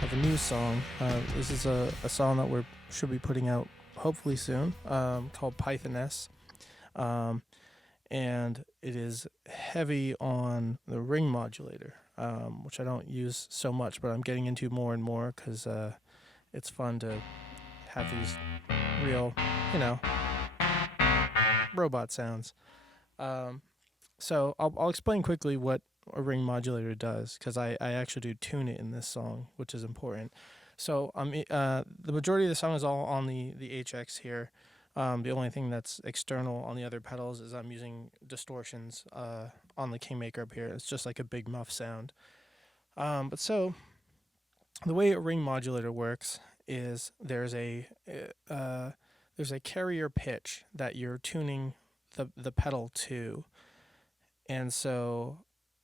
of a new song. This is a song that we should be putting out hopefully soon, called Pythoness. And it is heavy on the ring modulator, which I don't use so much, but I'm getting into more and more because it's fun to have these real, robot sounds. So I'll explain quickly what a ring modulator does, because I actually do tune it in this song, which is important. So the majority of the song is all on the HX here. The only thing that's external on the other pedals is I'm using distortions on the Kingmaker up here. It's just like a big muff sound. But so the way a ring modulator works is there's a carrier pitch that you're tuning the pedal to, and so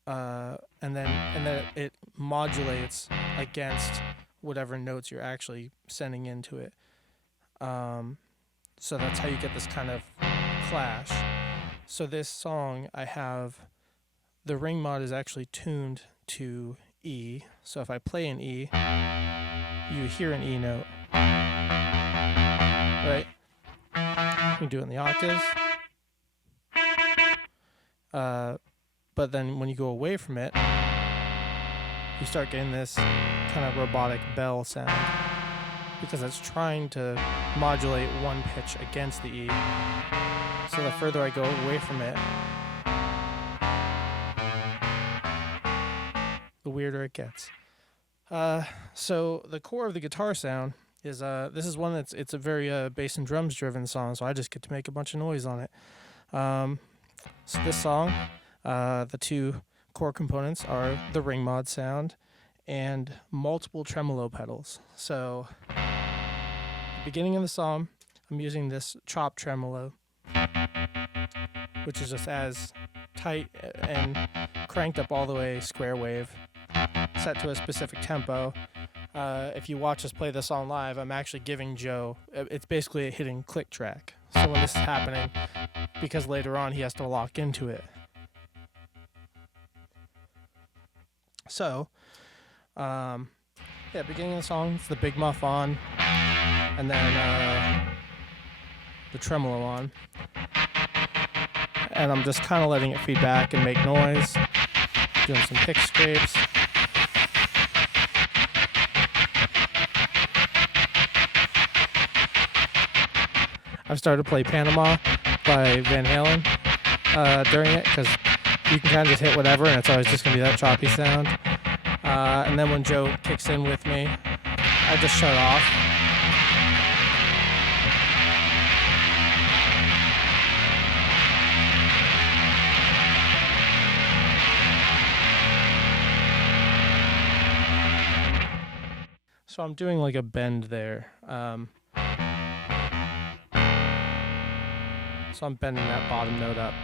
and then it modulates against whatever notes you're actually sending into it. So that's how you get this kind of clash. So this song, I have the ring mod is actually tuned to E. So if I play an E, you hear an E note, right? You can do it in the octaves. But then when you go away from it, you start getting this kind of robotic bell sound, because it's trying to modulate one pitch against the E. So the further I go away from it, the weirder it gets. So the core of the guitar sound is this is one it's a very bass and drums driven song, so I just get to make a bunch of noise on it. So this song, the two core components are the ring mod sound and multiple tremolo pedals. So beginning of the song, I'm using this chop tremolo, which is just as tight and cranked up all the way square wave, set to a specific tempo. If you watch us play this song live, I'm actually giving Joe, it's basically a hidden click track. So when this is happening, because later on he has to lock into it. So, beginning of the song, it's the big muff on, and then the tremolo on, and I'm just kind of letting it feed back and make noise, doing some pick scrapes. I've started to play Panama by Van Halen during it, because you can kind of just hit whatever and it's always just going to be that choppy sound. And then when Joe kicks in with me, I just shut off. So I'm doing like a bend there. So I'm bending that bottom note up,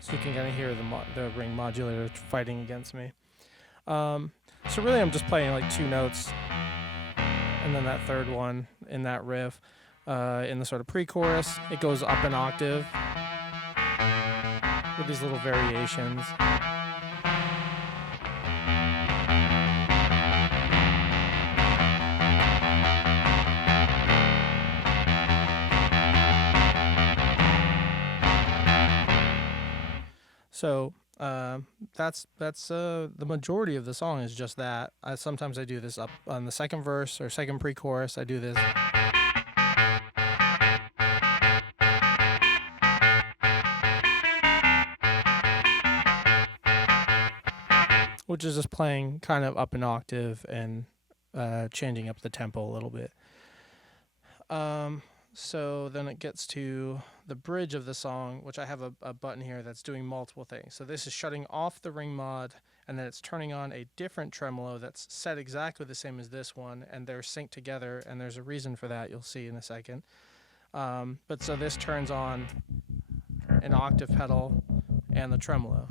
so you can kind of hear the ring modulator fighting against me. So really I'm just playing like two notes, and then that third one in that riff, in the sort of pre-chorus, it goes up an octave with these little variations. So that's the majority of the song is just that. Sometimes I do this up on the second verse or second pre-chorus. I do this. Which is just playing kind of up an octave and changing up the tempo a little bit. So then it gets to the bridge of the song, which I have a button here that's doing multiple things. So this is shutting off the ring mod, and then it's turning on a different tremolo that's set exactly the same as this one, and they're synced together, and there's a reason for that you'll see in a second. But so this turns on an octave pedal and the tremolo.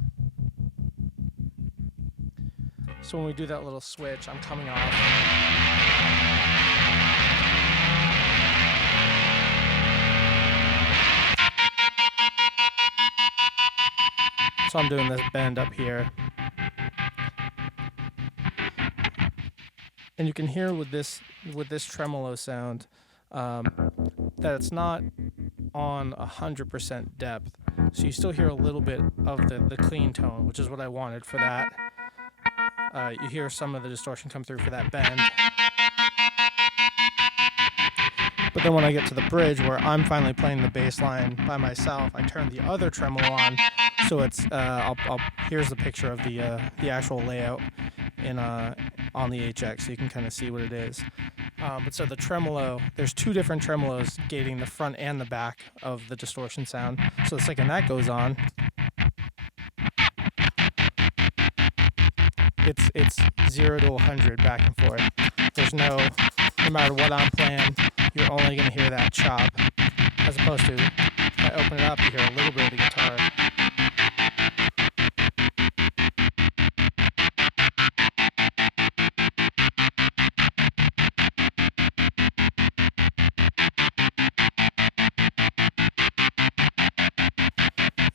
So when we do that little switch, I'm coming off. So I'm doing this bend up here. And you can hear with this tremolo sound that it's not on 100% depth. So you still hear a little bit of the clean tone, which is what I wanted for that. You hear some of the distortion come through for that bend. But then when I get to the bridge where I'm finally playing the bass line by myself, I turn the other tremolo on. So it's here's the picture of the actual layout on the HX, so you can kind of see what it is. But so the tremolo, there's two different tremolos gating the front and the back of the distortion sound. So the second that goes on, it's 0 to 100 back and forth. There's no matter what I'm playing, you're only going to hear that chop, as opposed to if I open it up, you hear a little bit of the guitar.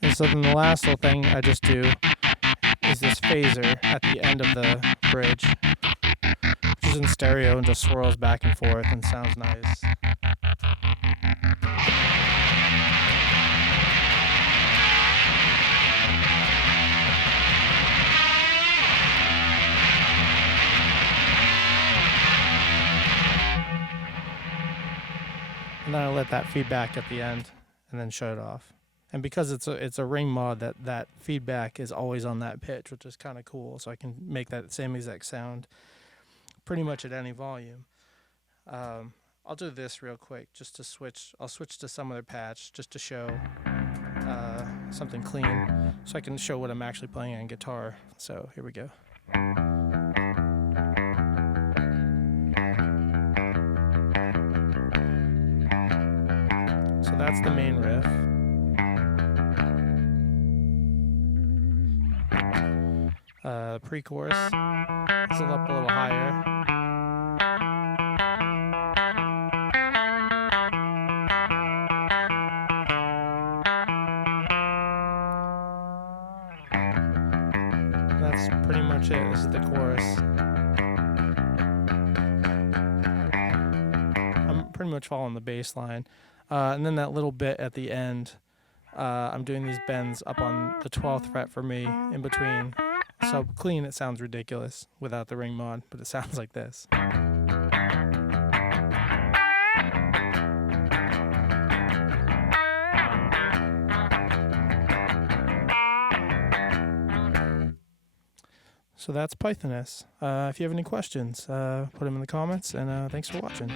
And so then the last little thing I just do is this phaser at the end of the bridge, which is in stereo and just swirls back and forth and sounds nice. And then I let that feedback at the end and then shut it off. And because it's a ring mod, that feedback is always on that pitch, which is kind of cool. So I can make that same exact sound pretty much at any volume. I'll do this real quick just to switch. I'll switch to some other patch just to show something clean, so I can show what I'm actually playing on guitar. So here we go. So that's the main riff. Pre-chorus, it's up a little higher. That's pretty much it. This is the chorus. I'm pretty much following the bass line. And then that little bit at the end, I'm doing these bends up on the 12th fret for me in between. So clean, it sounds ridiculous without the ring mod, but it sounds like this. So that's Pythoness. If you have any questions, put them in the comments, and thanks for watching.